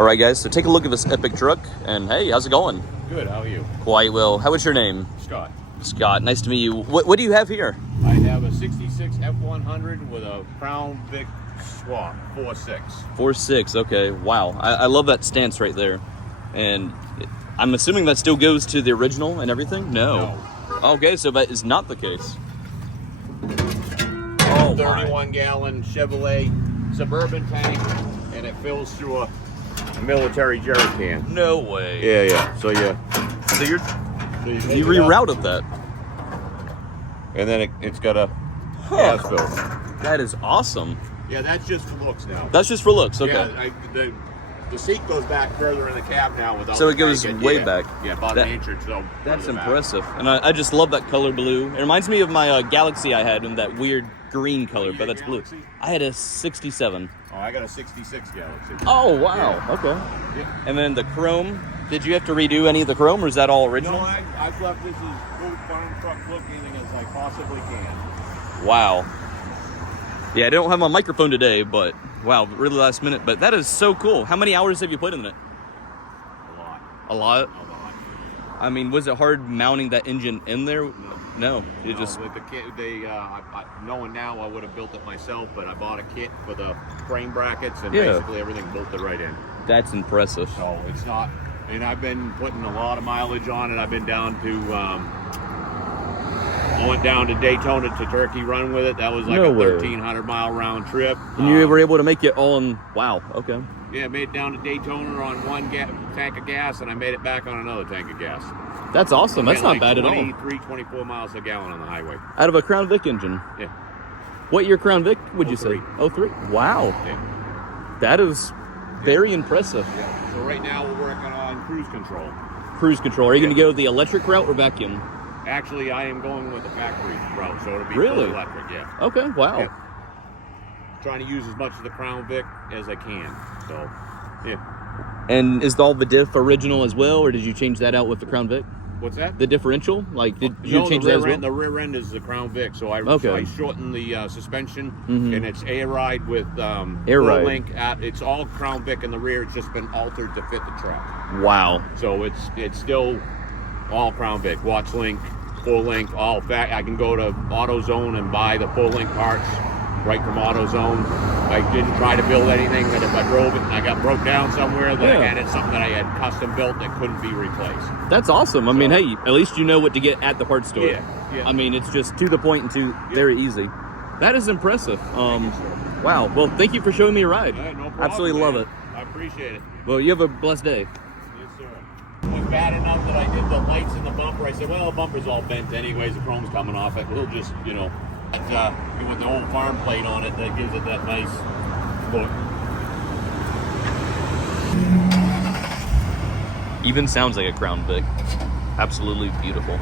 All right, guys, so take a look at this epic truck, and hey, how's it going? Good, how are you? Quite well. How is your name? Scott. Scott, nice to meet you. What do you have here? I have a 66 F100 with a Crown Vic swap, 4.6. 4.6, okay, wow. I love that stance right there. And I'm assuming that still goes to the original and everything? No. Okay, so that is not the case. Oh, 31-gallon Chevrolet Suburban tank, and it fills through a military jerry can. No way. Yeah. So you rerouted that. And then it's got a gas fill. That is awesome. Yeah, that's just for looks now. That's just for looks, okay. Yeah, the seat goes back further in the cab now without. So it goes way back. Yeah, about an inch or so. That's impressive. And I just love that color blue. It reminds me of my Galaxy I had in that weird green color, but that's blue. I had a 67. Oh, I got a 66 Galaxy. Oh, wow. Yeah. Okay. Yeah. And then the chrome, did you have to redo any of the chrome, or is that all original? No, I've left this as full farm truck looking as I possibly can. Wow. Yeah, I don't have my microphone today, but wow, really last minute. But that is so cool. How many hours have you put in it? A lot. A lot? A lot. I mean, was it hard mounting that engine in there? No. You just... With the kit, knowing now, I would have built it myself, but I bought a kit for the frame brackets, and basically everything bolted right in. That's impressive. So it's not, and I've been putting a lot of mileage on it. I've been down to, I went down to Daytona to Turkey Run with it. That was like a 1,300-mile round trip. And you were able to make it all in, wow, okay. Yeah, I made it down to Daytona on one tank of gas, and I made it back on another tank of gas. That's awesome. That's not bad at all. 24 miles a gallon on the highway. Out of a Crown Vic engine? Yeah. What year Crown Vic would you say? 03. Wow. Yeah. That is very impressive. Yeah. So right now we're working on cruise control. Cruise control. Are you going to go the electric route or vacuum? Actually, I am going with the factory route, so it'll be really full electric, yeah. Okay, wow. Yeah. Trying to use as much of the Crown Vic as I can, so, yeah. And is all the diff original as well, or did you change that out with the Crown Vic? What's that? The differential? Like, did you change that as well? The rear end is the Crown Vic, so I shortened the suspension, and it's air ride with air ride link. It's all Crown Vic in the rear. It's just been altered to fit the truck. Wow. So it's still all Crown Vic, watch link, full link, all fact. I can go to AutoZone and buy the full link parts right from AutoZone. I didn't try to build anything that if I drove it and I got broke down somewhere, that I had something that I had custom built that couldn't be replaced. That's awesome. I mean, hey, at least you know what to get at the parts store. Yeah. I mean, it's just to the point and very easy. That is impressive. Wow. Well, thank you for showing me a ride. No problem, absolutely love it. I appreciate it. Well, you have a blessed day. Yes, sir. It was bad enough that I did the lights in the bumper. I said, well, the bumper's all bent anyways. The chrome's coming off it. We'll just, with the old farm plate on it, that gives it that nice look. Even sounds like a Crown Vic. Absolutely beautiful.